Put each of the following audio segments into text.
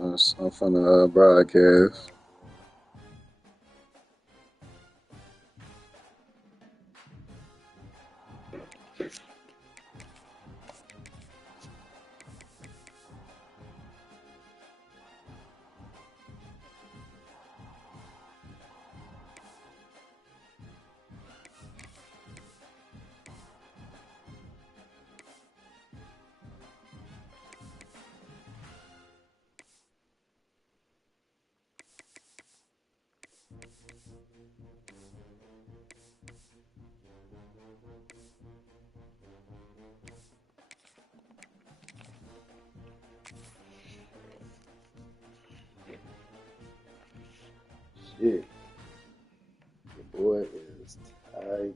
I'm from the broadcast. Shit. The boy is tired.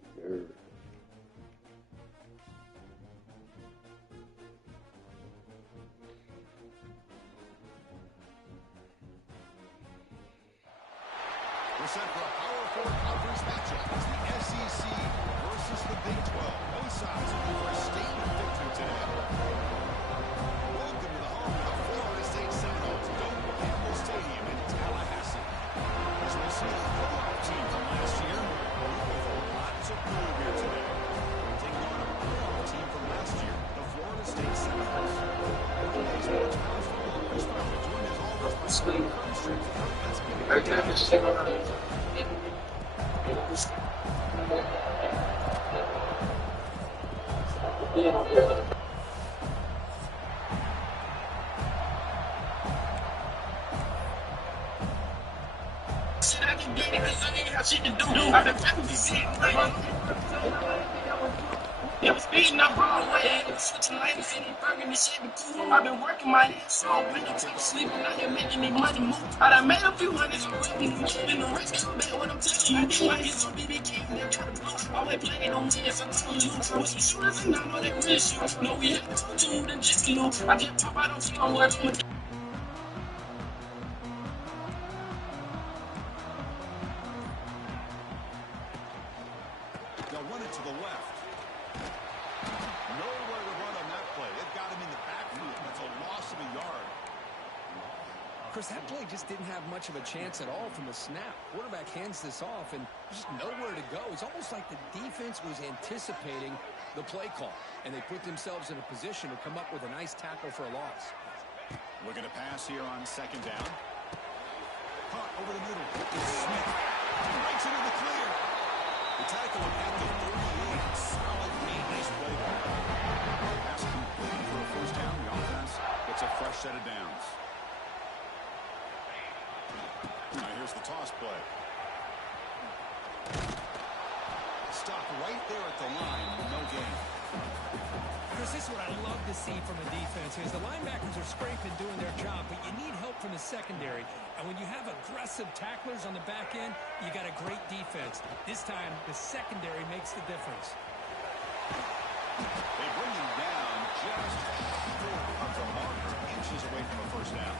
We're set for a Power 4 conference matchup. It's the SEC versus the Big 12. Both sides looking for a statement victory today. Welcome to the home of the Florida State Seminoles, Doak Campbell Stadium in Tallahassee. As we see the playoff team from last year, with lots of prove here today. Taking on a playoff team from last year, the Florida State Seminoles. Today's sports college football Chris Farley joined as always by Scott Armstrong. Let's begin. It was beating up Broadway, switching lanes, and burning the shit be cool. I've been working my ass off, when you take sleeping out here making me money move. I done made a few hundreds of revenue, and the rest come back what I'm telling you. My hits on BB King, they got the blue. Always playing on me, so I told you. With some shooters and I know they really shoot. No, we have to do than just loot. I just pop out on some words on the They'll run it to the left. Nowhere to run on that play. It got him in the backfield. That's a loss of a yard. Chris, that play just didn't have much of a chance at all from the snap. Quarterback hands this off and just nowhere to go. It's almost like the defense was anticipating the play call, and they put themselves in a position to come up with a nice tackle for a loss. Looking to pass here on second down. Caught over the middle. Smith breaks into the clear. The tackle at the 38. Solid, nice play there. Pass complete for a first down. The offense gets a fresh set of downs. Now here's the toss play. Stop right there at the line. No gain. Chris, this is what I love to see from a defense is the linebackers are scraping doing their job, but you need help from the secondary. And when you have aggressive tacklers on the back end, you got a great defense. This time, the secondary makes the difference. They bring him down just short of the marker, inches away from a first down.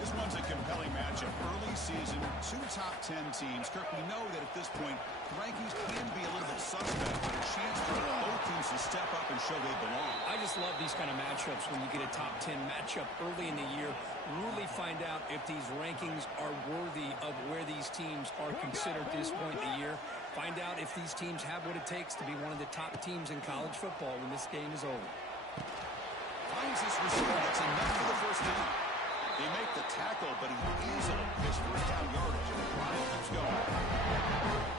This one's a compelling matchup. Early season, two top 10 teams. Kirk, we know that at this point, the rankings can be a little bit suspect, but a chance for both teams to step up and show they belong. I just love these kind of matchups when you get a top 10 matchup early in the year. Really find out if these rankings are worthy of where these teams are considered this point in the year. Find out if these teams have what it takes to be one of the top teams in college football when this game is over. Finds this receiver. That's enough for the first down. They make the tackle, but he easily his first down yardage, and the drive keeps going.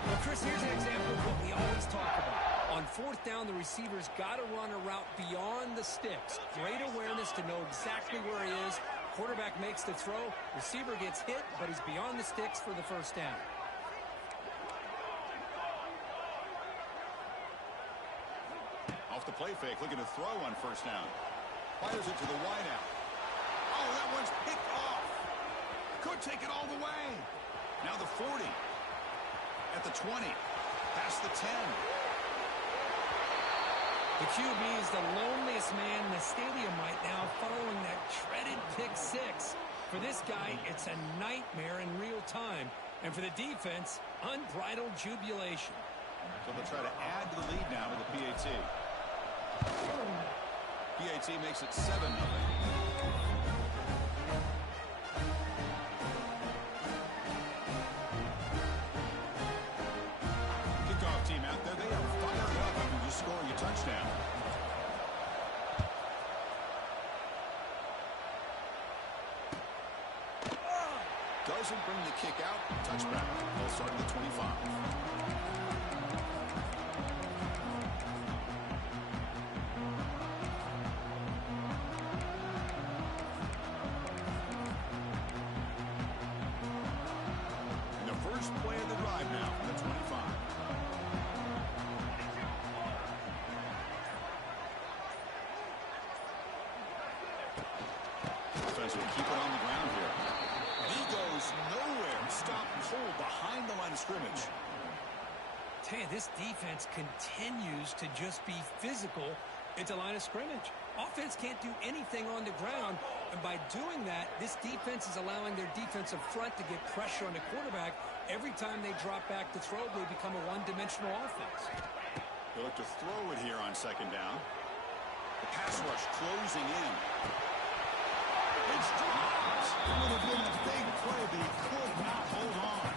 Well, Chris, here's an example of what we always talk about. On fourth down, the receiver's got to run a route beyond the sticks. Great awareness to know exactly where he is. Quarterback makes the throw. Receiver gets hit, but he's beyond the sticks for the first down. Off the play fake, looking to throw on first down. Fires it to the wideout. Oh, that one's picked off. Could take it all the way. Now the 40. At the 20. Past the 10. The QB is the loneliest man in the stadium right now following that treaded pick six. For this guy, it's a nightmare in real time. And for the defense, unbridled jubilation. So they'll try to add to the lead now with the PAT. PAT makes it 7-0. doesn't bring the kick out. Touchback. They'll start at the 25. And the first play of the drive now from the 25. Defense will keep it on the ground here. And he goes nowhere. Stopped cold behind the line of scrimmage. Tell you, this defense continues to just be physical at the line of scrimmage. Offense can't do anything on the ground, and by doing that, this defense is allowing their defensive front to get pressure on the quarterback. Every time they drop back to throw, they become a one-dimensional offense. They look to throw it here on second down. The pass rush closing in. It's dropped. It would have been a big play, but he could not hold on.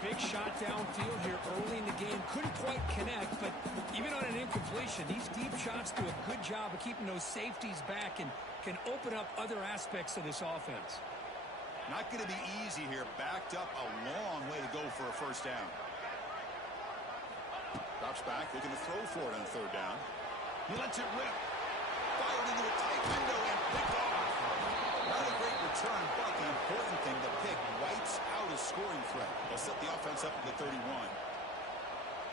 Big shot downfield here early in the game. Couldn't quite connect, but even on an incompletion, these deep shots do a good job of keeping those safeties back and can open up other aspects of this offense. Not going to be easy here. Backed up a long way to go for a first down. Drops back, looking to throw for it on third down. He lets it rip. Fired into a tight window and picked off. Not a great return, but the important thing, the pick wipes out a scoring threat. They'll set the offense up at the 31.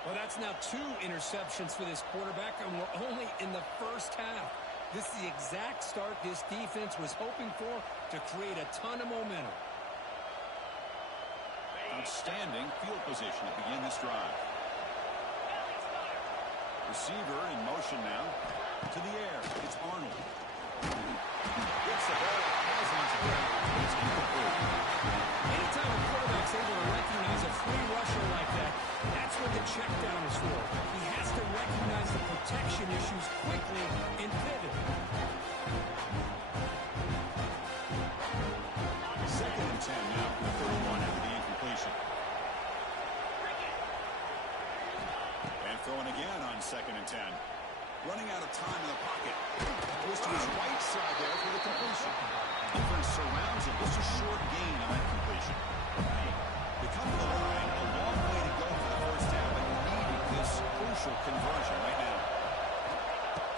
Well, that's now 2 interceptions for this quarterback, and we're only in the first half. This is the exact start this defense was hoping for to create a ton of momentum. Outstanding field position to begin this drive. Receiver in motion now. To the air. It's Arnold. Gets the ball. It's incomplete. Anytime a quarterback's able to recognize a free rusher like that, that's what the check down is for. He has to recognize the protection issues quickly and pivot. Second and 10 now. The 31 after the incompletion. And throwing again on second and 10. Running out of time in the pocket. Goes to his right side there for the completion. Defense surrounds him. Just a short gain on that completion. They come to the line. A long way to go for the first down, but needing this crucial conversion right now.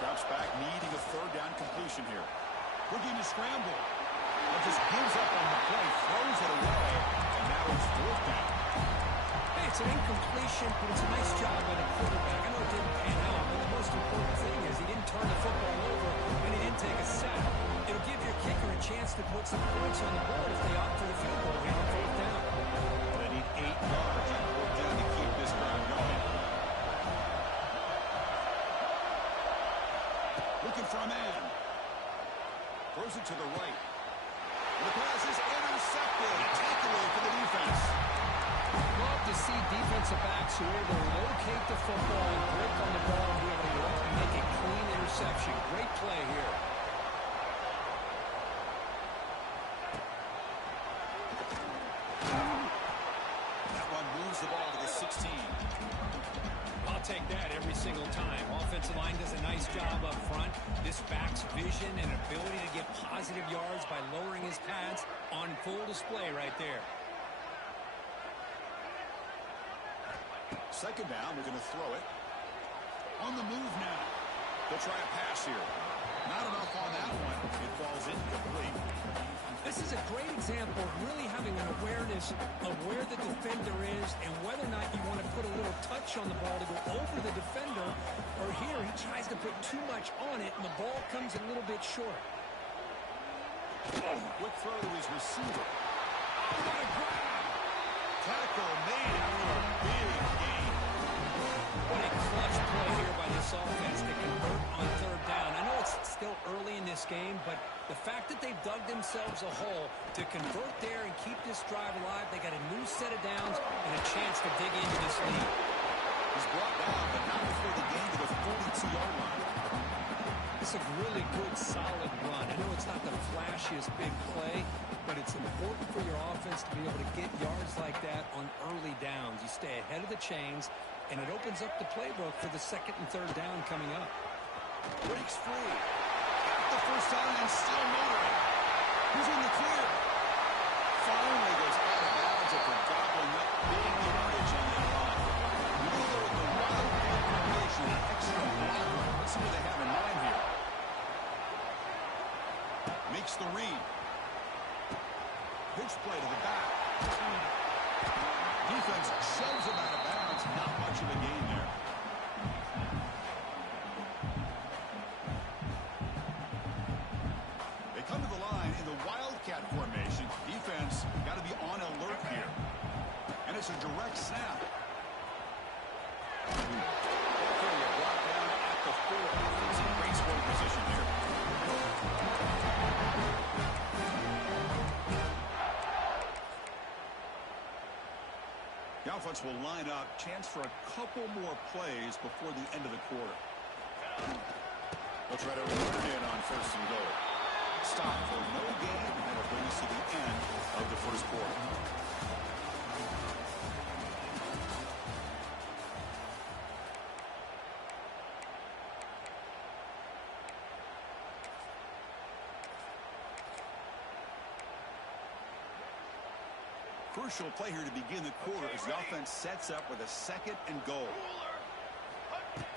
Drops back, needing a third down completion here. Looking to scramble. And just gives up on the play, throws it away, and now it's fourth down. Hey, it's an incompletion, but it's a nice job by the quarterback. I know it didn't pan out, but the most important thing is he didn't turn the football over and he didn't take a sack. It'll give your kicker a chance to put some points on the board if they opt for the field goal here on fourth down. They need 8 yards on fourth down to keep this drive going. Looking for a man. Throws it to the right. The pass is intercepted. Takeaway for the defense. Love to see defensive backs who are able to locate the football and break on the ball and be able to make a clean interception. Great play here. That one moves the ball to the 16. I'll take that every single time. Offensive line does a nice job up front. This back's vision and ability to get positive yards by lowering his pads on full display right there. Second down, they're going to throw it. On the move now. They'll try a pass here. Not enough on that one. It falls incomplete. This is a great example of really having an awareness of where the defender is and whether or not you want to put a little touch on the ball to go over the defender, or here he tries to put too much on it and the ball comes a little bit short. Quick throw to his receiver. Oh, what a grab! Tackle made after a big gain. What a clutch play here by this offense to convert on third down. I know it's still early in this game, but the fact that they've dug themselves a hole to convert there and keep this drive alive, they got a new set of downs and a chance to dig into this lead. He's brought down, but not before the gain to the 42-yard line. It's a really good, solid run. I know it's not the flashiest big play, but it's important for your offense to be able to get yards like that on early downs. You stay ahead of the chains, and it opens up the playbook for the second and third down coming up. Breaks free. Got the first down and still motoring. He's in the clear. Finally goes piling up big yardage on that run. We know they're in the Wildcat formation, an extra blocker. Let's see what they have in mind here. Makes the read. Pitch play to the back. Defense shoves him out of bounds. Not much of a gain there. They come to the line in the Wildcat formation. Defense got to be on alert here. And it's a direct snap. Brought down at the 4. It's in great scoring position here. The offense will line up. Chance for a couple more plays before the end of the quarter. They'll try to run it in on first and goal. Stop for no gain, and that'll bring us to the end of the first quarter. Crucial play here to begin the quarter as the offense sets up with a second and goal.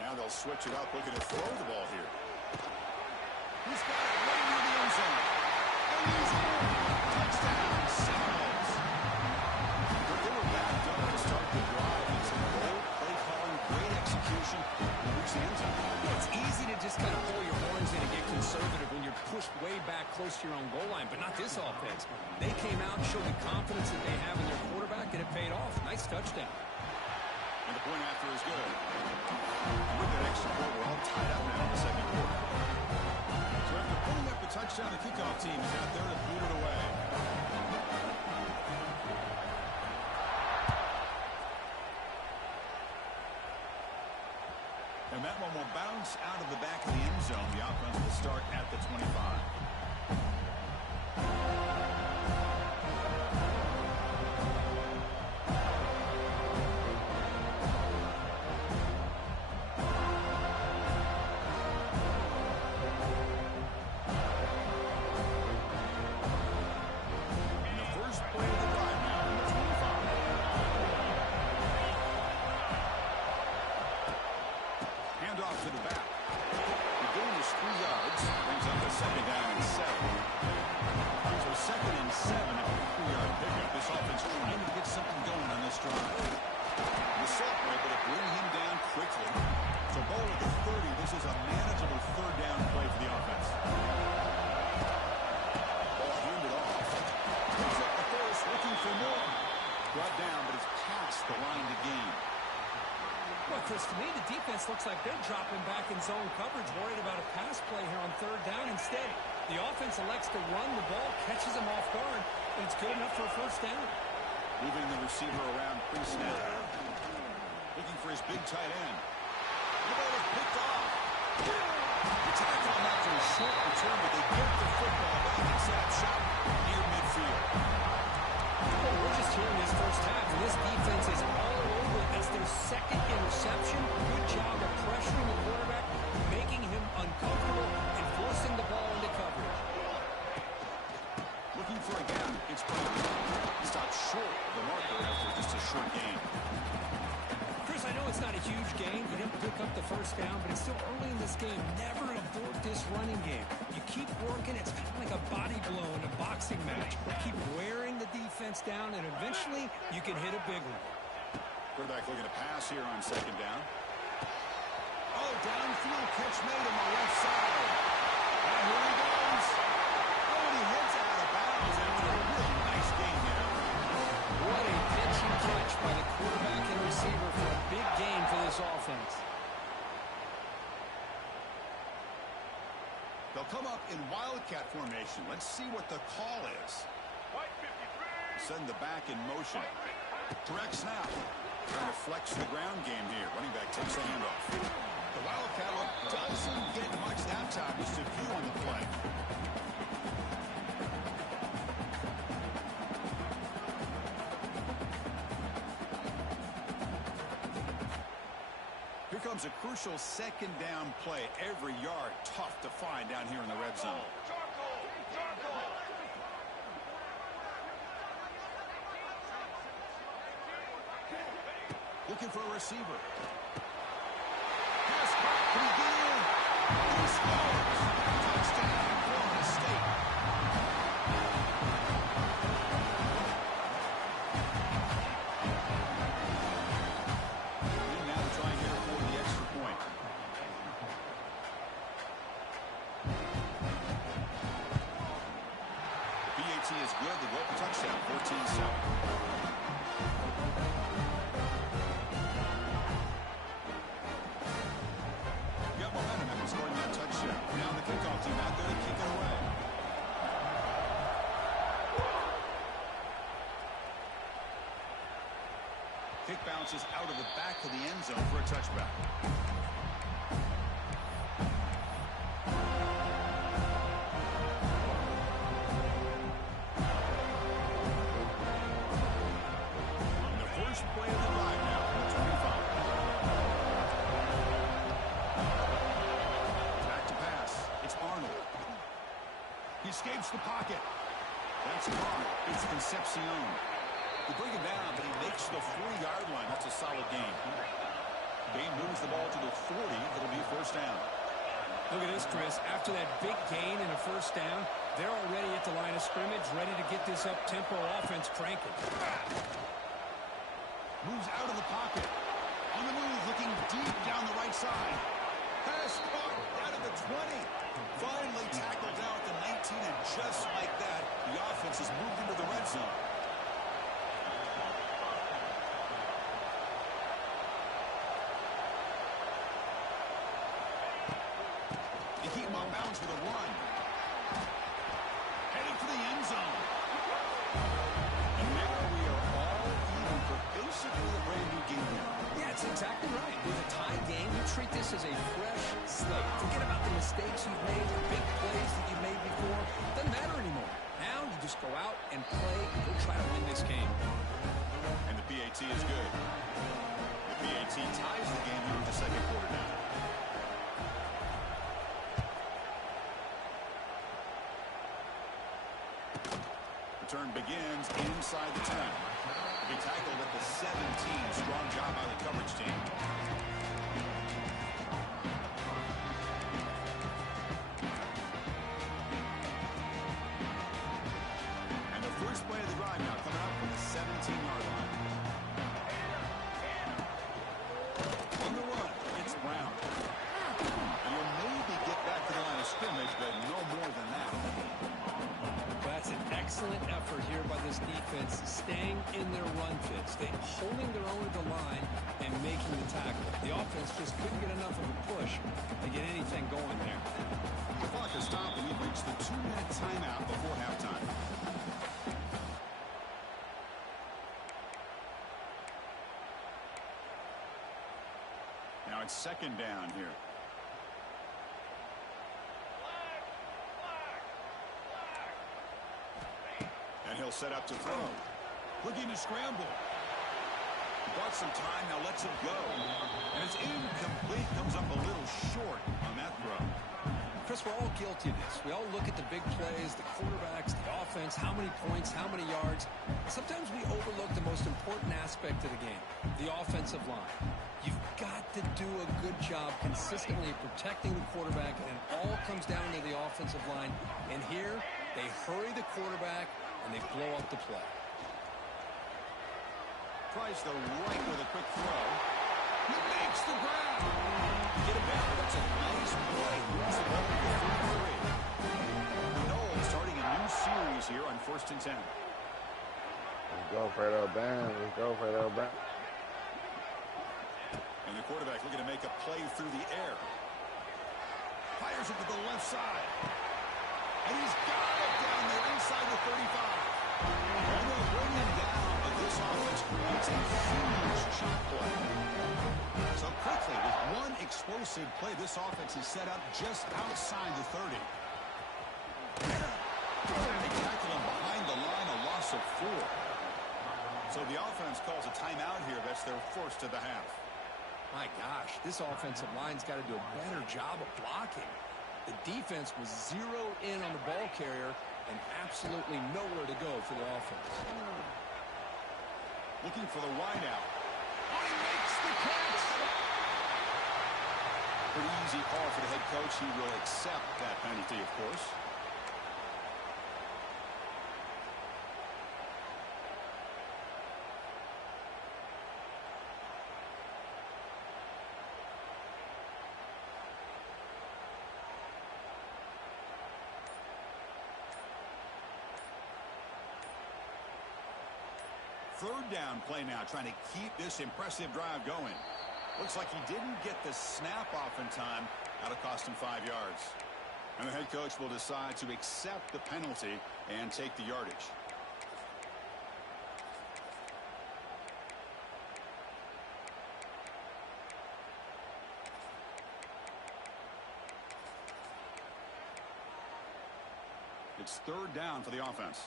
Now they'll switch it up, looking to throw the ball here. He's got it right near the end zone. And he's in. Touchdown, Seminoles. They were backed up to start the drive. It's a bold play calling, great execution. Reach the end zone. It's easy to just kind of pull your horns in and get conservative when you're pushed way back close to your own goal line, but not this offense. They came out and showed the confidence that they have in their quarterback, and it paid off. Nice touchdown. And the point after is good. And with that extra point, we're all tied up now in the second quarter. So after putting up the touchdown, the kickoff team is out there to boot it away. And that one will bounce out of the back of the end zone. The offense will start at the 25. To the back. The gain is 3 yards. Brings up a second down and 7. So second and 7 after a 3-yard pickup. This offense trying to get something going on this drive. The Salt were able to bring him down quickly. So ball at the 30. This is a manageable third down play for the offense. Ball handed off. Picks up the first, looking for more. Brought down, but it's past the line to gain. Well, Chris, to me, the defense looks like they're dropping back in zone coverage, worried about a pass play here on third down. Instead, the offense elects to run the ball, catches them off guard, and it's good enough for a first down. Moving the receiver around pre-snap. Looking for his big tight end. The ball is picked off. The tackle on that for a short return, but they get the football back and set up shop near midfield. Well, we're just here in this first half, and this defense is all over it. That's their second interception. Good job of pressuring the quarterback, making him uncomfortable, and forcing the ball into coverage. Looking for a gap. It's Brown. Stopped short of the marker after just a short gain. Chris, I know it's not a huge gain. You didn't pick up the first down, but it's still early in this game. Never abort this running game. You keep working. It's kind of like a body blow in a boxing match. Keep wearing the defense down, and eventually you can hit a big one. Quarterback looking to pass here on second down. Oh, downfield catch made on the left side. And here he goes. Oh, and he heads out of bounds after a really nice gain here. What a pitch and catch by the quarterback and receiver for a big gain for this offense. They'll come up in Wildcat formation. Let's see what the call is. Send the back in motion. Direct snap. Trying to flex the ground game here. Running back takes the handoff. The Wildcat look doesn't get much that time. Just a few on the play. Here comes a crucial second down play. Every yard tough to find down here in the red zone. Looking for a receiver. Pass caught. Can he get in? He scores. Touchdown, Florida State. And now trying here for the extra point. The PAT is good. They go up a touchdown, 14-7. Momentum after scoring that touchdown. Now the kickoff team out there to kick it away. Kick bounces out of the back of the end zone for a touchback. On the first play of the drive now from the 25. He escapes the pocket. That's caught. It's Concepcion. You bring him down, but he makes the 40-yard line. That's a solid gain. Gain moves the ball to the 40. It'll be first down. Look at this, Chris. After that big gain and a first down, they're already at the line of scrimmage, ready to get this up-tempo offense cranking. Moves out of the pocket. On the move, looking deep down the right side. Pass caught right at the 20. Finally tackled down at the 19, and just like that, the offense has moved into the red zone. They keep him on bounds with a run. Heading for the end zone. And now we are all even for basically a brand new game here. Yeah, it's exactly right. With a tie game, you treat this as a fresh slate. Forget about the mistakes you've made, the big plays that you've made before. Doesn't matter anymore. Now you just go out and play and go try to win this game. And the PAT is good. The PAT ties the game here in the second quarter now. Return begins inside the 10. He tackled at the 17. Strong job by the coverage team. And the first play of the drive now coming up from the 17-yard line. On the run, it's Brown. And he'll maybe get back to the line of scrimmage, but no more than that. That's an excellent effort here by this defense, staying in their run fits. They're holding their own at the line and making the tackle. The offense just couldn't get enough of a push to get anything going there. The clock has stopped, and we've reached the 2-minute timeout before halftime. Now it's second down here. And he'll set up to throw. Looking to scramble. Bought some time, now lets it go. And it's incomplete. Comes up a little short on that throw. Chris, we're all guilty of this. We all look at the big plays, the quarterbacks, the offense, how many points, how many yards. Sometimes we overlook the most important aspect of the game, the offensive line. You've got to do a good job consistently protecting the quarterback, and it all comes down to the offensive line. And here, they hurry the quarterback, and they blow up the play. Tries the right with a quick throw. He makes the grab. Get him down. That's a nice play. Moves the ball to the 33. Noel starting a new series here on 1st and 10. Let's go for the band. Let's go for the band. And the quarterback looking to make a play through the air. Fires it to the left side. And he's got it down there inside the 35. And they'll bring him down, but this offense creates a huge shot play. So quickly, with one explosive play, this offense is set up just outside the 30. They tackle him behind the line, a loss of 4. So the offense calls a timeout here. That's their first of the half. My gosh, this offensive line's got to do a better job of blocking. The defense was zeroed in on the ball carrier and absolutely nowhere to go for the offense. Looking for the wide out. Oh, he makes the catch. Pretty easy call for the head coach. He will accept that penalty, of course. Third down play now, trying to keep this impressive drive going. Looks like he didn't get the snap off in time. That'll cost him 5 yards. And the head coach will decide to accept the penalty and take the yardage. It's third down for the offense.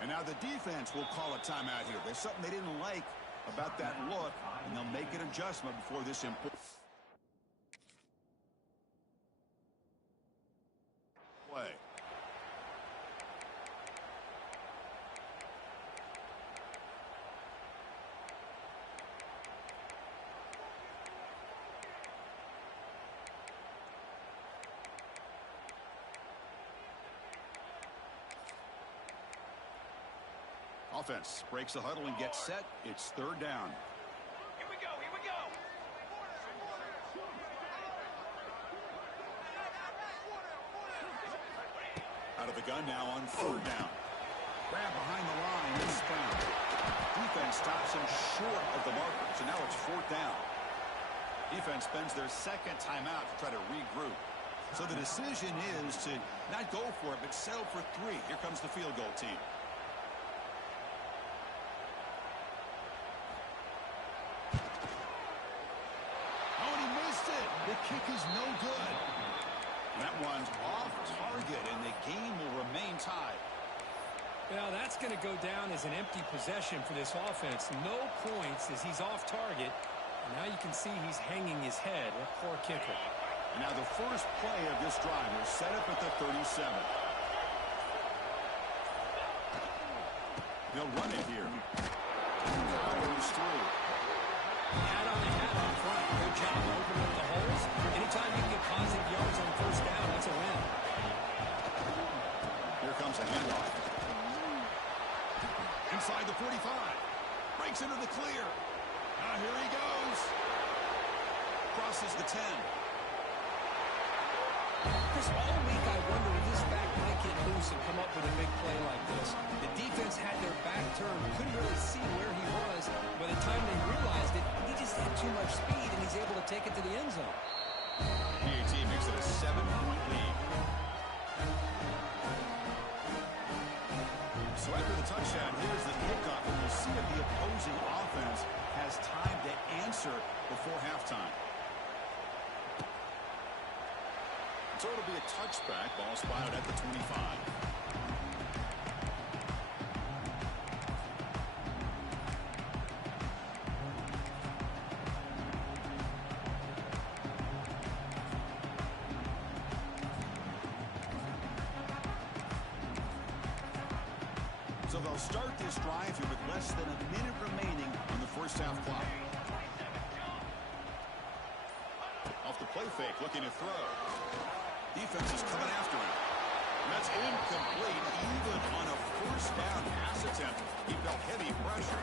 And now the defense will call a timeout here. There's something they didn't like about that look, and they'll make an adjustment before this important play. Offense breaks the huddle and gets set. It's third down. Here we go, here we go. Out of the gun now on third down. Grab behind the line and sprint. Defense stops him short of the marker, so now it's fourth down. Defense spends their second timeout to try to regroup. So the decision is to not go for it, but settle for 3. Here comes the field goal team. The kick is no good. That one's off target, and the game will remain tied. Well, that's going to go down as an empty possession for this offense. No points as he's off target. And now you can see he's hanging his head. That poor kicker. And now the first play of this drive is set up at the 37. They'll run it here. Powers through. Hat on the hat up front. Good job opening up the holes. Anytime you can get positive yards on first down, that's a win. Here comes a handoff. Inside the 45. Breaks into the clear. Now here he goes. Crosses the 10. Chris, all week I wonder if this back might get loose and come up with a big play like this. The defense had their back turned, couldn't really see where he was. By the time they realized it, he just had too much speed, and he's able to take it to the end zone. PAT makes it a 7-point lead. So after the touchdown, here's the kickoff, and we'll see if the opposing offense has time to answer before halftime. So it'll be a touchback. Ball spotted at the 25. So they'll start this drive here with less than a minute remaining on the first half clock. Off the play fake, looking to throw. Defense is coming after him. And that's incomplete, even on a first down pass attempt. He felt heavy pressure.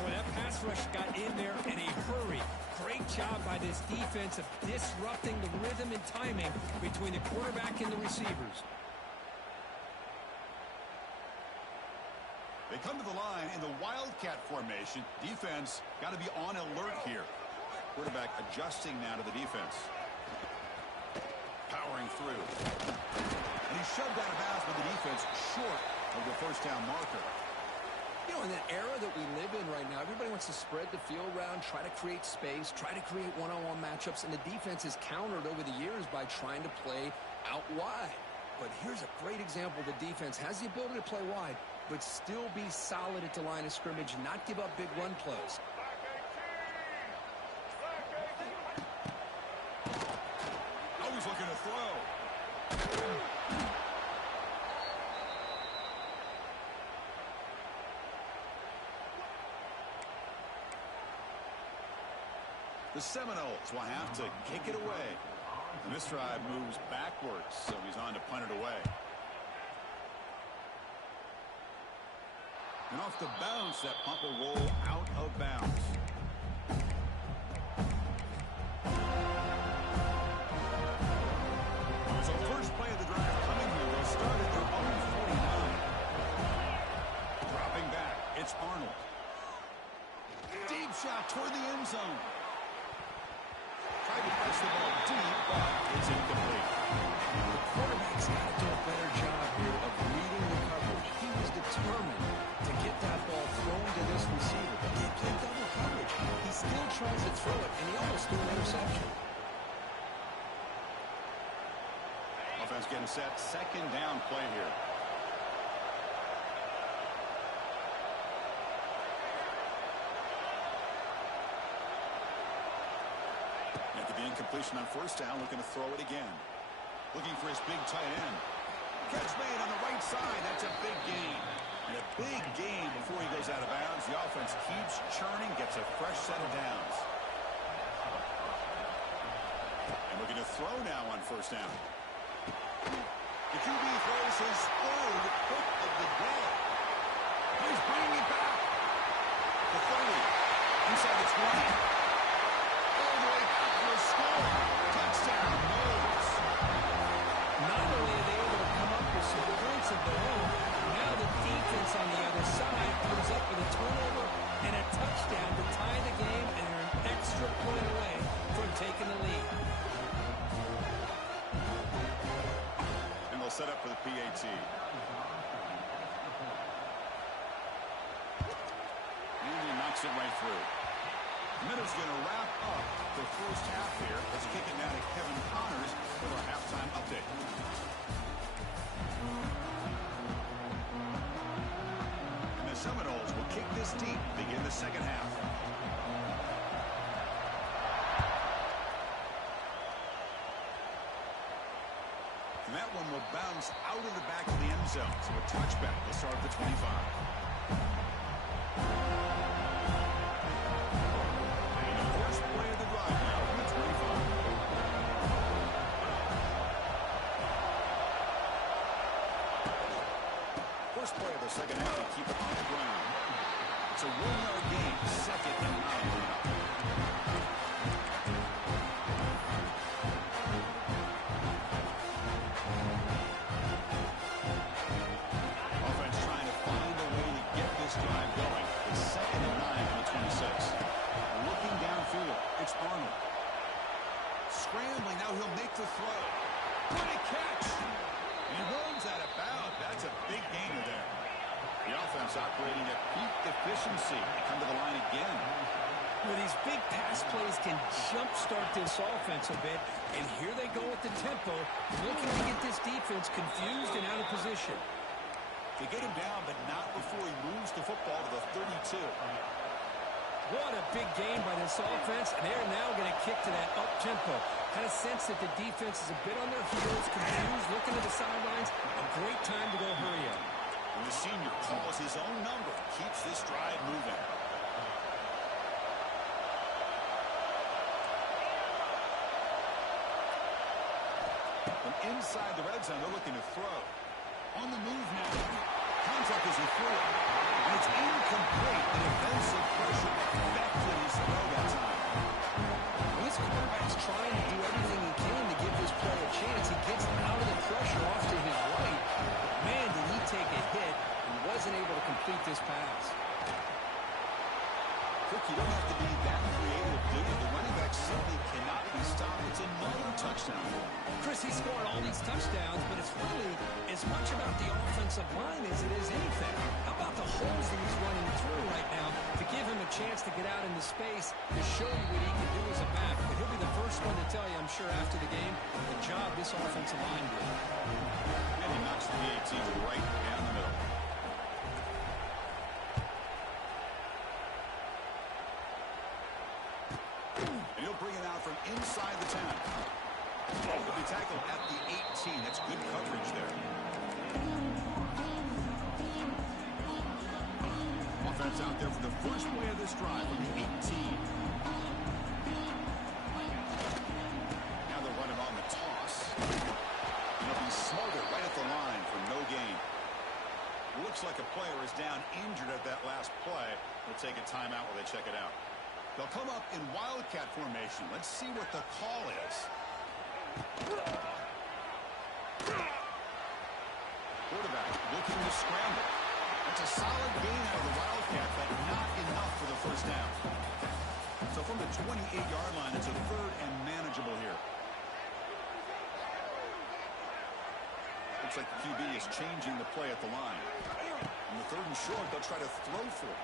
Boy, that pass rush got in there in a hurry. Great job by this defense of disrupting the rhythm and timing between the quarterback and the receivers. They come to the line in the Wildcat formation. Defense got to be on alert here. Quarterback adjusting now to the defense. Powering through. And he shoved out of bounds with the defense short of the first down marker. You know, in the era that we live in right now, everybody wants to spread the field around, try to create space, try to create one-on-one matchups, and the defense has countered over the years by trying to play out wide. But here's a great example. The defense has the ability to play wide, but still be solid at the line of scrimmage and not give up big run plays. Always looking to throw. The Seminoles will have to kick it away. And this drive moves backwards, so he's on to punt it away. And off the bounce, that punt will roll out of bounds. So first play of the drive coming here. They'll start at their own 49. Dropping back, it's Arnold. Deep shot toward the end zone. Tried to press the ball deep, but it's incomplete. The quarterback's got to do a better job here of reading the coverage. He was determined to get that ball thrown to this receiver. But they played double coverage. He still tries to throw it, and he almost threw an interception. Offense getting set. Second down play here. After the incompletion on first down, looking to throw it again. Looking for his big tight end. Catch made on the right side. That's a big gain. And a big gain before he goes out of bounds. The offense keeps churning, gets a fresh set of downs. And looking to throw now on first down. The QB throws his third hook of the day. He's bringing it back. The 30. Inside the 20. All the way back for a score. Touchdown, Knowles. Not only are they able to come up with some points of their own, now the defense on the other side comes up with a turnover and a touchdown to tie the game, and they're an extra point away from taking the lead. And they'll set up for the PAT. And he knocks it right through. Minutes going to wrap up the first half here. Let's kick it now to Kevin Connors for our halftime update. And the Seminoles will kick this deep, begin the second half. And that one will bounce out of the back of the end zone. So a touchback will start at the 25. First play of the drive now from the 25. First play of the second half to keep it on the ground. It's a 1-yard gain, second and 9. Offense trying to find a way to get this drive going. It's second and 9 on the 26. Looking downfield, it's Arnold. Scrambling, now he'll make the throw. What a catch! He runs out of bounds. That's a big gainer there. The offense operating at peak efficiency. They come to the line again. Well, these big pass plays can jumpstart this offense a bit, and here they go with the tempo, looking to get this defense confused and out of position. They get him down, but not before he moves the football to the 32. What a big game by this offense, and they're now going to kick to that up-tempo. Kind of sense that the defense is a bit on their heels, confused, looking to the sidelines. A great time to go hurry up. And the senior calls his own number, keeps this drive moving. From inside the red zone, they're looking to throw. On the move now. Contact as he threw it. And it's incomplete. The defensive pressure affected his throw that time. Well, this quarterback's trying to do everything he can to give this player a chance. He gets out of the pressure off to his right. Man, did he take a hit and wasn't able to complete this pass. Look, you don't have to be that creative, do you? The running back simply cannot be stopped. It's another touchdown. Chris, he scored all these touchdowns, but it's really as much about the offensive line as it is anything. How about the holes that he's running through right now to give him a chance to get out into space to show you what he can do as a back? But he'll be the first one to tell you, I'm sure, after the game, the job this offensive line did. And he knocks the PAT right down the middle. And he'll bring it out from inside the 10. He'll be tackled at the 18. That's good coverage there. Offense out there for the first play of this drive from the 18. player is down injured at that last play. We'll take a timeout while they check it out. They'll come up in wildcat formation. Let's see what the call is. Quarterback looking to scramble. That's a solid gain out of the wildcat, but not enough for the first down. So from the 28-yard line, it's a third and manageable here. Looks like the QB is changing the play at the line. On the third and short, they'll try to throw for it.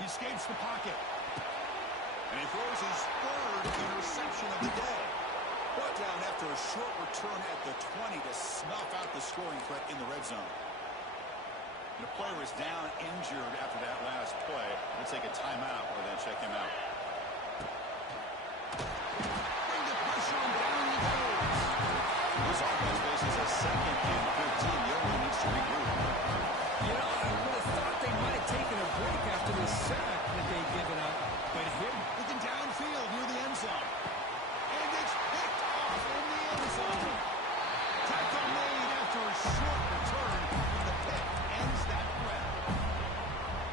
He escapes the pocket. And he throws his third interception of the day. Brought down after a short return at the 20 to snuff out the scoring threat in the red zone. The player is down injured after that last play. We'll take a timeout while they check him out. Bring the pressure and down he goes. This offense faces a 2nd and 15. The only needs to regroup. You know, I would have thought they might have taken a break after the sack that they'd given up. But here, looking downfield near the end zone. And it's picked off in the end zone. Tackle made after a short return. And the pick ends that threat.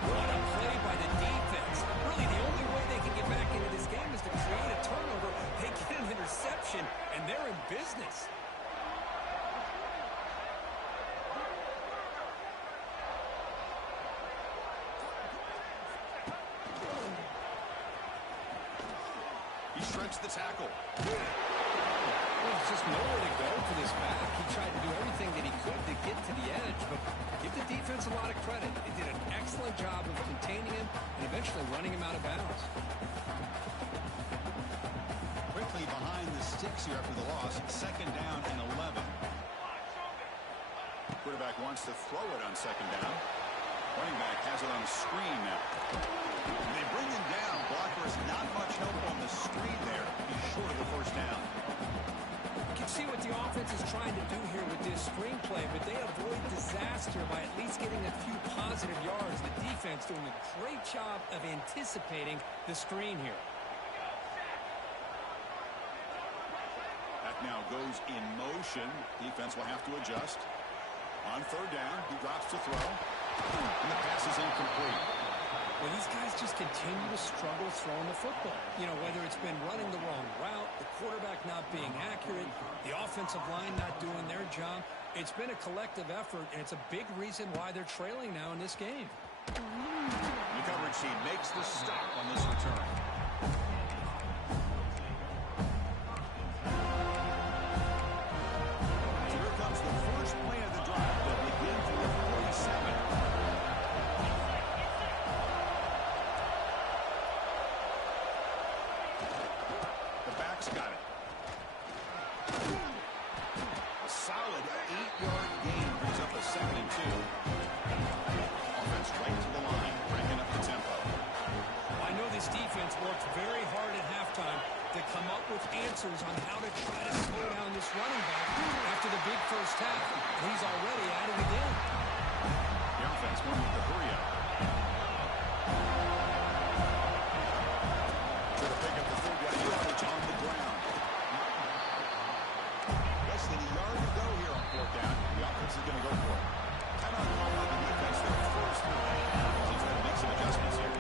what a play by the defense. Really, the only way they can get back into this game is to create a turnover. They get an interception, and they're in business. Shreds the tackle. There's just nowhere to go for this back. He tried to do everything that he could to get to the edge, but give the defense a lot of credit. They did an excellent job of containing him and eventually running him out of bounds. Quickly behind the sticks here after the loss. 2nd down and 11. Quarterback wants to throw it on 2nd down. Running back has it on the screen now. And they bring him down. Blocker is not much help on the screen there. He's short of the first down. You can see what the offense is trying to do here with this screen play, but they avoid disaster by at least getting a few positive yards. The defense doing a great job of anticipating the screen here. That now goes in motion. Defense will have to adjust. On 3rd down, he drops to throw. And the pass is incomplete. Well, these guys just continue to struggle throwing the football. You know, whether it's been running the wrong route, the quarterback not being accurate, the offensive line not doing their job. It's been a collective effort, and it's a big reason why they're trailing now in this game. The coverage team makes the stop on this return. So here comes the first play of the drive. They'll begin from the 47. Got it. A solid 8-yard gain brings up a 2nd and 2. Offense right to the line, breaking up the tempo. I know this defense worked very hard at halftime to come up with answers on how to try to slow down this running back after the big first half. And he's already at it again. The offense going with the hurry up. To pick up the 3rd yardage on the ground. Less than a yard to go here on 4th down. The offense is going to go for it. Timeout call by the defense there first. He's going to make some adjustments here.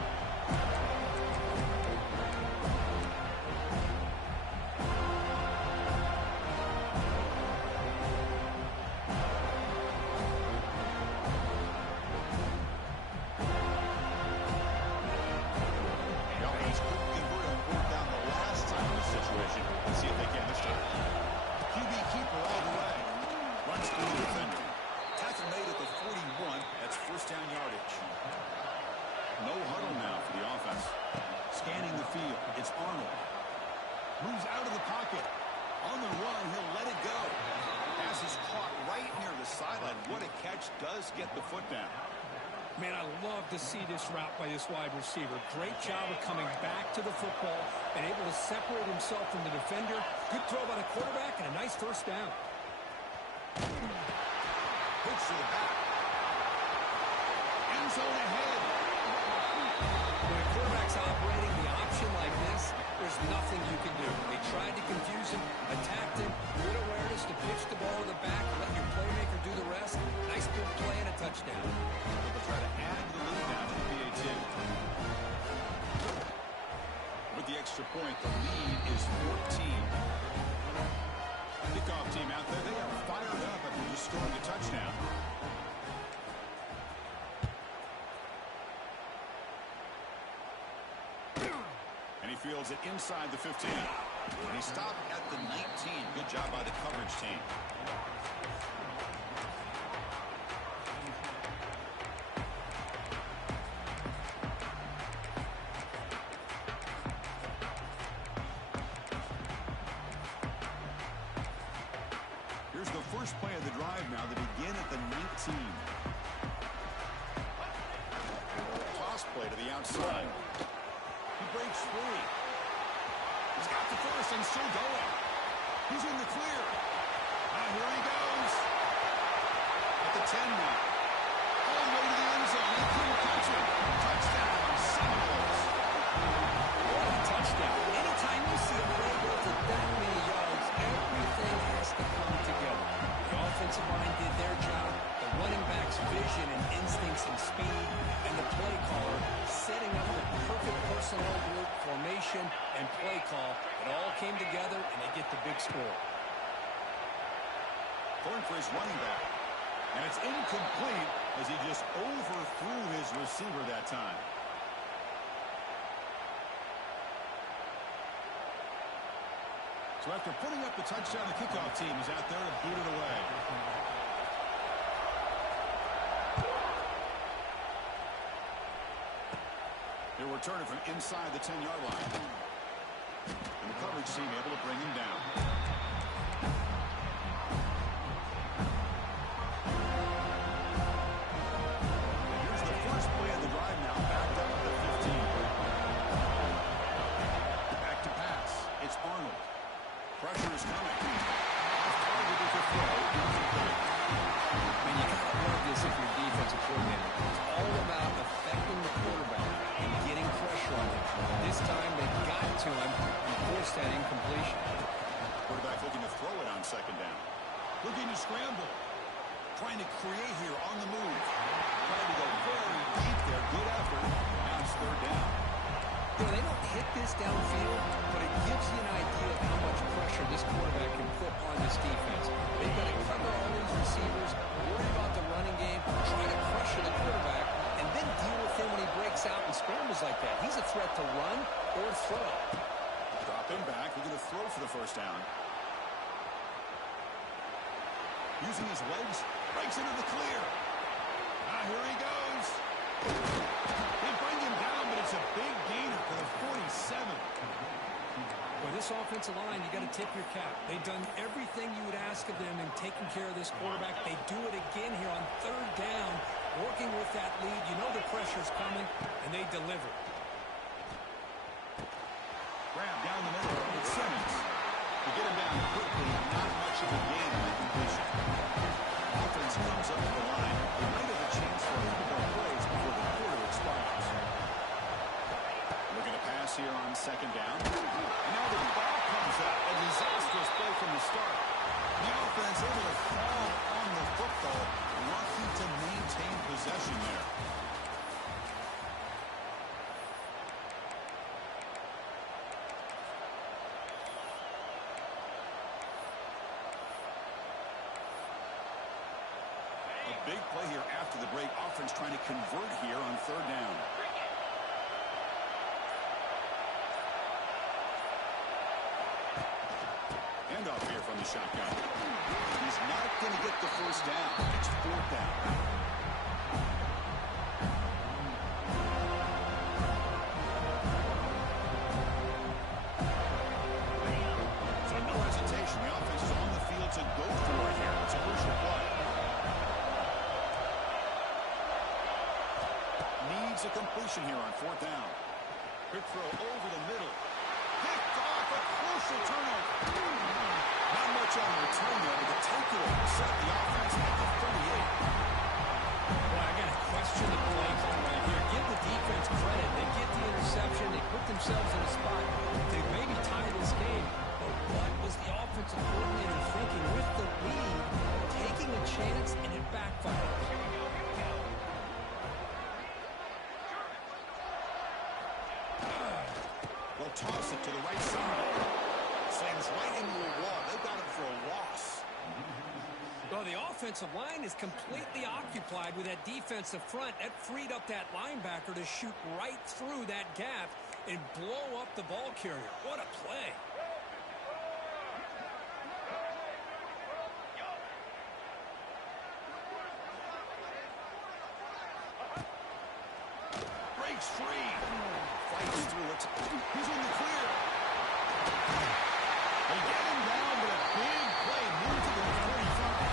Moves out of the pocket. On the run, he'll let it go. Pass is caught right near the sideline. What a catch. Does get the foot down. Man, I love to see this route by this wide receiver. Great job of coming back to the football and able to separate himself from the defender. Good throw by the quarterback and a nice first down. Pitch to the back. End zone ahead. When a quarterback's operating the option like this, there's nothing you can do. They tried to confuse him, attacked him, good awareness to pitch the ball to the back, let your playmaker do the rest. Nice big play and a touchdown. They'll try to add the lead now to the PAT. With the extra point, the lead is 14. Kickoff team out there. They are fired up after just scoring a touchdown. And he fields it inside the 15. And he stopped at the 19. Good job by the coverage team. Here's the first play of the drive now. They begin at the 19. Toss play to the outside. He breaks free. He's got the first and still going. He's in the clear. Here he goes. At the 10 now. All the way to the end zone. He couldn't catch him. Touchdown, Seminoles. What a touchdown. Anytime you see a play go for that many yards, everything has to come together. The offensive line did their job. The running back's vision and instincts and speed. And the play caller setting up the perfect personnel group, formation, and play call. It all came together, and they get the big score. Going for his running back. And it's incomplete as he just overthrew his receiver that time. So after putting up the touchdown, the kickoff team is out there to boot it away. He'll return it from inside the 10-yard line. And the coverage team able to bring him down. And here's the first play of the drive now, backed up at the 15. Back to pass. It's Arnold. Pressure is coming. Targeted to throw. I mean, you gotta love this if you're defensive coordinator. It's all about affecting the quarterback and getting pressure on him. This time they got to him and forced that incompletion. Quarterback looking to throw it on second down. Looking to scramble. Trying to create here on the move. Trying to go very deep there. Good effort. Now it's third down. You know, they don't hit this downfield, but it gives you an idea of how much pressure this quarterback can put on this defense. They've got to cover all these receivers, worry about the running game, try to pressure the quarterback, and then deal with him when he breaks out and scrambles like that. He's a threat to run or throw. Drop him back. We're going to throw for the first down. Using his legs, breaks into the clear. Here he goes. They bring him down, but it's a big gainer for the 47. Well, this offensive line, you got to tip your cap. They've done everything you would ask of them in taking care of this quarterback. They do it again here on third down, working with that lead. You know the pressure's coming, and they deliver. Grab down the middle. It's Simmons. To get him down quickly, not much of a gain on the completion. Offense comes up to the line. They might have a chance for a couple more plays before the quarter expires. Looking to pass here on second down. And now the ball comes up. A disastrous play from the start. The offense able to fall on the football. Lucky to maintain possession there. Big play here after the break. Offense trying to convert here on third down. Handoff here from the shotgun. He's not going to get the first down. It's fourth down. So no hesitation. The offense is on the field to go for it here. It's a crucial play. Needs a completion here on fourth down. Quick throw over the middle. Picked off, a crucial turnover. Not much on the return there, but the takeaway set the offense at the 38. Well, I got to question the play call right here. Give the defense credit. They get the interception. They put themselves in a spot to maybe tie this game. But what was the offensive coordinator thinking with the lead, taking a runs right into a wall. They got him for a loss. Well, the offensive line is completely occupied with that defensive front. That freed up that linebacker to shoot right through that gap and blow up the ball carrier. What a play. Breaks free. Fights through it. He's in the clear. They get him down, but a big play moved to the 45.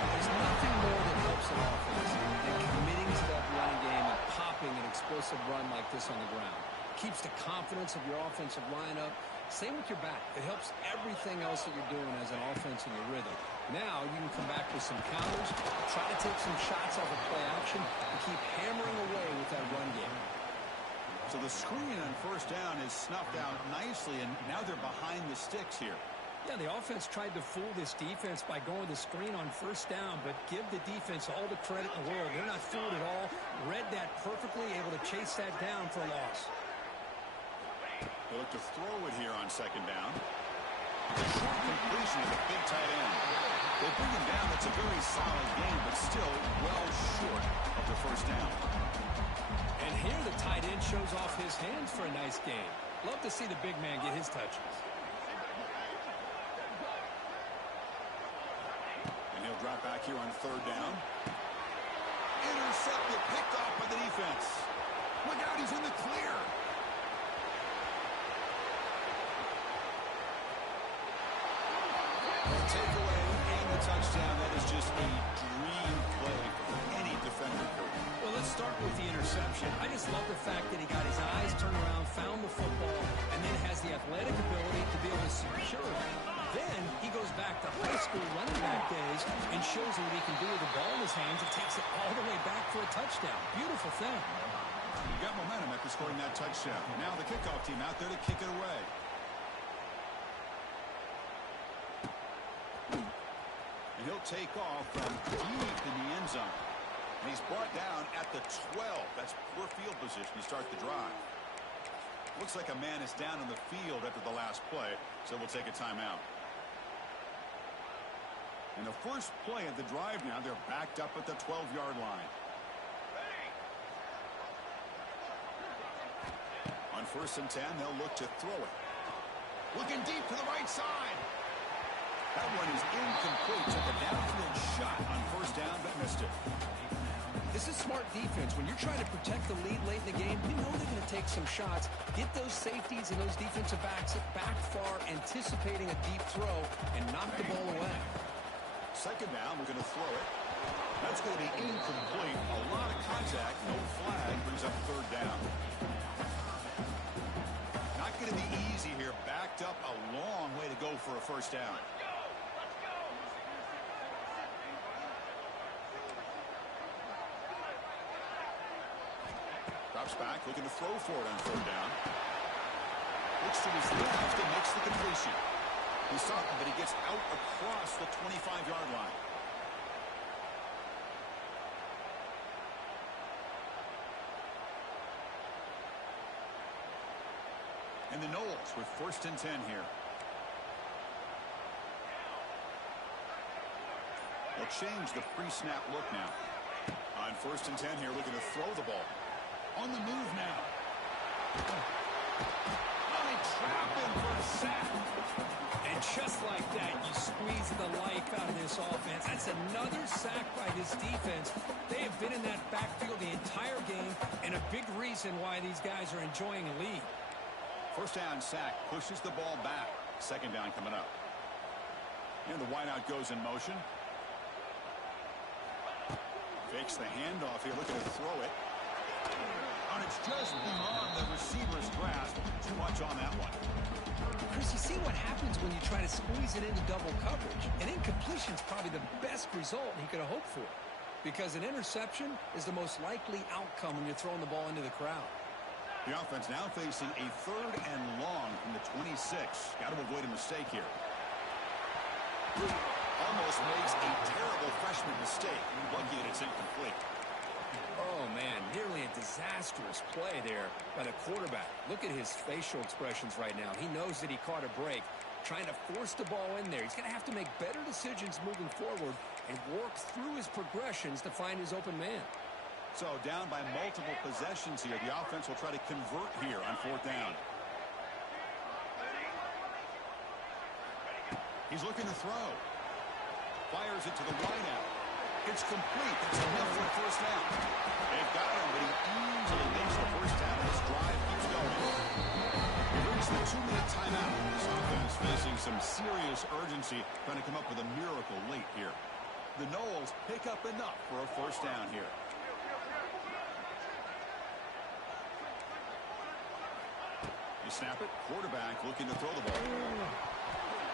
There's nothing more that helps an offense than committing to that running game and popping an explosive run like this on the ground. Keeps the confidence of your offensive line up. Same with your back. It helps everything else that you're doing as an offense in your rhythm. Now you can come back with some counters, try to take some shots off of play action, and keep hammering away with that run game. So the screen on first down is snuffed out nicely, and now they're behind the sticks here. Yeah, the offense tried to fool this defense by going the screen on first down, but give the defense all the credit in the world. They're not fooled at all. Read that perfectly, able to chase that down for a loss. They look to throw it here on second down. The short completion of the big tight end. They bring him down. It's a very solid game, but still well short of the first down. And here the tight end shows off his hands for a nice game. Love to see the big man get his touches. And he'll drop back here on third down. Intercepted, picked off by the defense. Look out, he's in the clear. Takeaway and the touchdown. That is just a dream play for any defender. Well, let's start with the interception. I just love the fact that he got his eyes turned around, found the football, and then has the athletic ability to be able to secure it. Then he goes back to high school running back days and shows what he can do with the ball in his hands and takes it all the way back for a touchdown. Beautiful thing. You got momentum after scoring that touchdown. Now the kickoff team out there to kick it away. And he'll take off from deep in the end zone. And he's brought down at the 12. That's poor field position to start the drive. Looks like a man is down on the field after the last play, so we'll take a timeout. And the first play of the drive now, they're backed up at the 12-yard line. On first and 10, they'll look to throw it. Looking deep to the right side. That one is incomplete. Took a downfield shot on first down, but missed it. This is smart defense. When you're trying to protect the lead late in the game, you know they're going to take some shots, get those safeties and those defensive backs back far, anticipating a deep throw, and knock the ball away. Second down, we're going to throw it. That's going to be incomplete. A lot of contact, no flag, brings up third down. Not going to be easy here. Backed up a long way to go for a first down. Drops back, looking to throw for it on third down. Looks to his left and makes the completion. He's stopped, but he gets out across the 25-yard line. And the Knowles with first and 10 here. They'll change the pre-snap look now. On first and 10 here, looking to throw the ball. On the move now. Oh, they trap him for a sack. And just like that, you squeeze the life out of this offense. That's another sack by this defense. They have been in that backfield the entire game, and a big reason why these guys are enjoying a lead. First down sack, pushes the ball back. Second down coming up. And the wideout goes in motion. Fakes the handoff here, looking to throw it. And it's just beyond the receiver's grasp. Too much on that one. Chris, you see what happens when you try to squeeze it into double coverage. An incompletion is probably the best result he could have hoped for, because an interception is the most likely outcome when you're throwing the ball into the crowd. The offense now facing a third and long from the 26. Got to avoid a mistake here. Almost makes a terrible freshman mistake. Lucky that it's incomplete. Oh, man, nearly a disastrous play there by the quarterback. Look at his facial expressions right now. He knows that he caught a break, trying to force the ball in there. He's going to have to make better decisions moving forward and work through his progressions to find his open man. So down by multiple possessions here. The offense will try to convert here on 4th down. He's looking to throw. Fires it to the wideout. It's complete. That's enough for a 1st down. They've got him, but he easily makes the 1st down. This drive keeps going. He brings the 2-minute timeout. This offense facing some serious urgency, trying to come up with a miracle late here. The Noles pick up enough for a 1st down here. You snap it. Quarterback looking to throw the ball.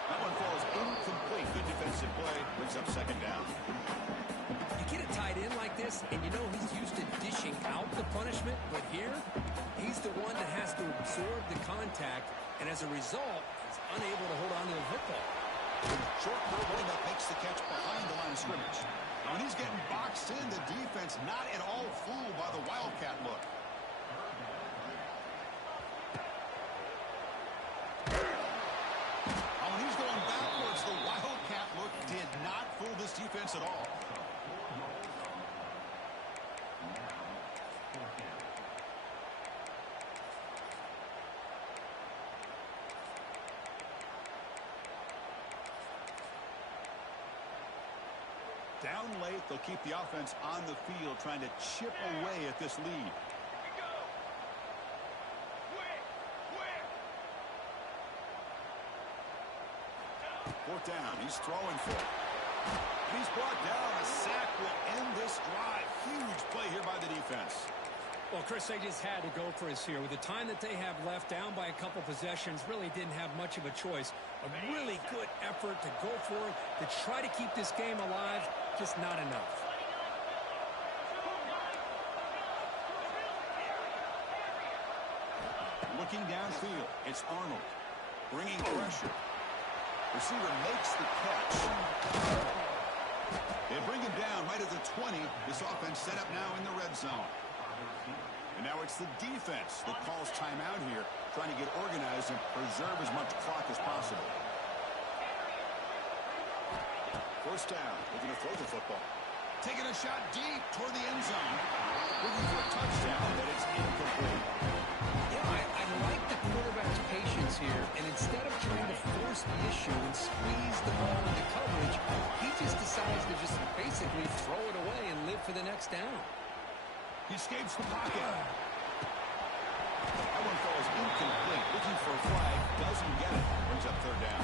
That one falls incomplete. Good defensive play. Brings up 2nd down. You get a tight end like this, and you know he's used to dishing out the punishment, but here, he's the one that has to absorb the contact, and as a result, he's unable to hold on to the football. Short throw running up makes the catch behind the line of scrimmage. When he's getting boxed in, the defense not at all fooled by the Wildcat look. When he's going backwards, the Wildcat look did not fool this defense at all. Down late, they'll keep the offense on the field, trying to chip away at this lead. 4th down. He's throwing for it. He's brought down. A sack will end this drive. Huge play here by the defense. Well, Chris, they just had to go for us here. With the time that they have left, down by a couple possessions, really didn't have much of a choice. A really good effort to go for it, to try to keep this game alive, just not enough. Looking downfield, it's Arnold. Bringing pressure. Receiver makes the catch. They bring him down right at the 20. This offense set up now in the red zone. And now it's the defense that calls timeout here, trying to get organized and preserve as much clock as possible. 1st down, looking to throw the football. Taking a shot deep toward the end zone. Looking for a touchdown, but it's incomplete. I like the quarterback's patience here, and instead of trying to force the issue and squeeze the ball into coverage, he just decides to just basically throw it away and live for the next down. He escapes the pocket. That one falls incomplete. Looking for a flag. Doesn't get it. Brings up 3rd down.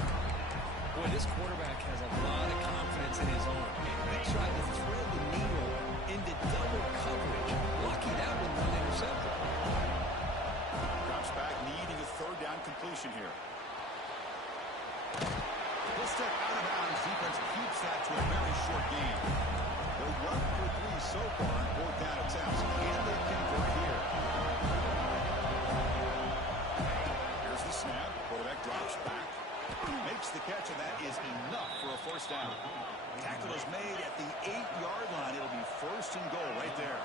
Boy, this quarterback has a lot of confidence in his arm. He tried to thread the needle into double coverage. Lucky that one wasn't intercepted. Drops back, needing a 3rd down completion here. He'll step out of bounds. Defense keeps that to a very short game. They're 1 for 3 so far on 4th down attempts. Can they convert here? Here's the snap. Quarterback drops back. Makes the catch, and that is enough for a 1st down. Tackle is made at the 8-yard line. It'll be 1st and goal right there.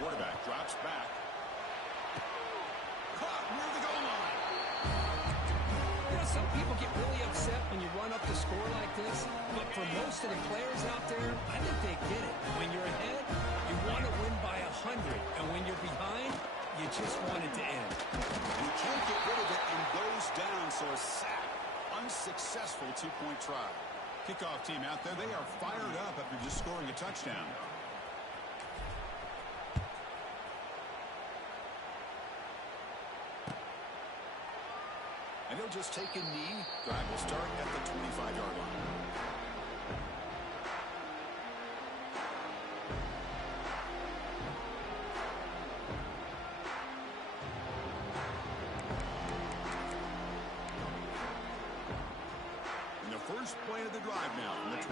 Quarterback drops back. Caught near the goal line. You know, some people get really upset when you run up the score like this, but for most of the players out there, I think they get it. When you're ahead, you want to win by 100, and when you're behind, you just want it to end. He can't get rid of it and goes down, so a sack. Unsuccessful 2-point try. Kickoff team out there, they are fired up after just scoring a touchdown. And he'll just take a knee. Drive will start at the 25-yard line. And the first play of the drive now from the 25.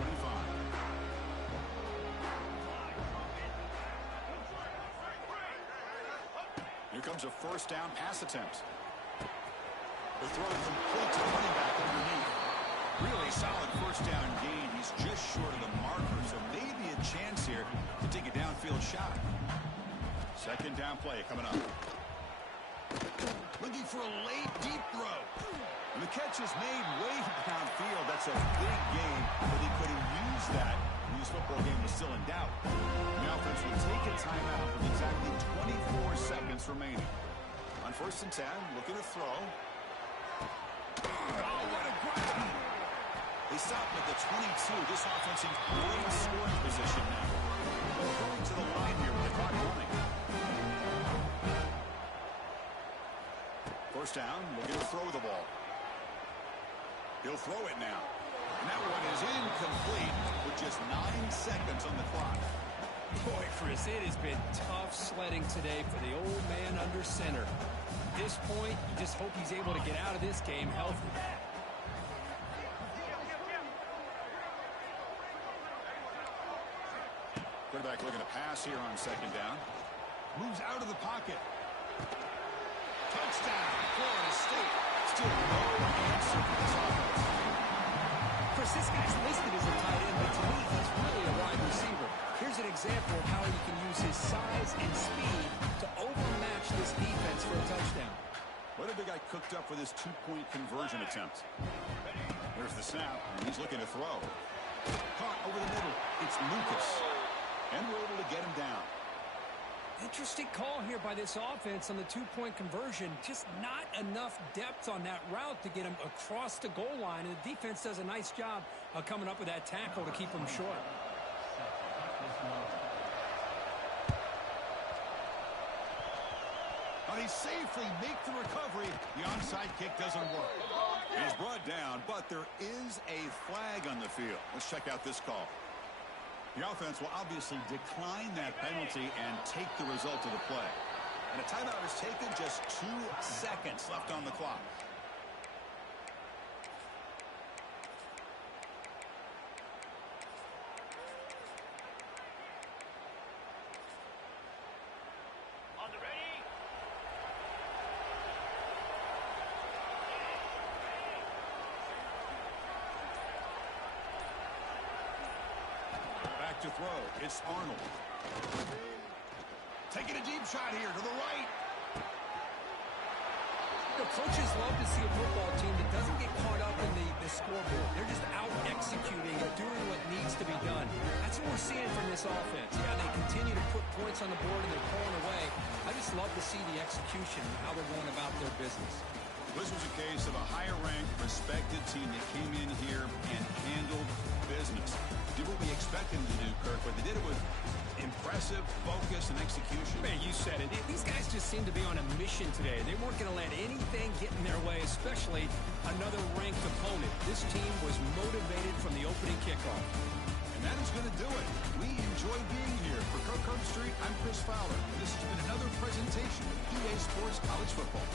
Here comes a 1st down pass attempt. The throw complete to the running back underneath. Really solid 1st down gain. He's just short of the marker, so maybe a chance here to take a downfield shot. Second down play coming up. Looking for a late, deep throw. And the catch is made way downfield. That's a big gain, but he couldn't use that when this football game was still in doubt. The offense will take a timeout with exactly 24 seconds remaining. On 1st and 10, looking to throw. Oh, what a grab! They stop at the 22. This offense in great scoring position now. Going to the line here with the clock running. 1st down, looking to throw the ball. He'll throw it now. And that one is incomplete with just 9 seconds on the clock. Boy, Chris, it has been tough sledding today for the old man under center. At this point, you just hope he's able to get out of this game healthy. Quarterback looking to pass here on 2nd down. Moves out of the pocket. Touchdown, Florida State. Still no answer for this offense. Chris, this guy's listed as a tight end, but to me, he's really a wide receiver. Here's an example of how he can use his size and speed to overmatch this defense for a touchdown. What have the guy cooked up for this 2-point conversion attempt? There's the snap, and he's looking to throw. Caught over the middle. It's Lucas. And we're able to get him down. Interesting call here by this offense on the 2-point conversion. Just not enough depth on that route to get him across the goal line. And the defense does a nice job of coming up with that tackle to keep him short. But he safely makes the recovery. The onside kick doesn't work. He's brought down, but there is a flag on the field. Let's check out this call. The offense will obviously decline that penalty and take the result of the play. And a timeout is taken, just 2 seconds left on the clock. To throw, it's Arnold. Taking a deep shot here to the right. The coaches love to see a football team that doesn't get caught up in the scoreboard. They're just out executing and doing what needs to be done. That's what we're seeing from this offense. Yeah, they continue to put points on the board and they're pulling away. I just love to see the execution and how they're going about their business. This was a case of a higher-ranked, respected team that came in here and handled business. Did what we expected them to do, Kirk, but they did it with impressive focus and execution. Man, you said it. These guys just seem to be on a mission today. They weren't going to let anything get in their way, especially another ranked opponent. This team was motivated from the opening kickoff. And that is going to do it. We enjoy being here. For Kirk Herbstreit, I'm Chris Fowler. And this has been another presentation of EA Sports College Football.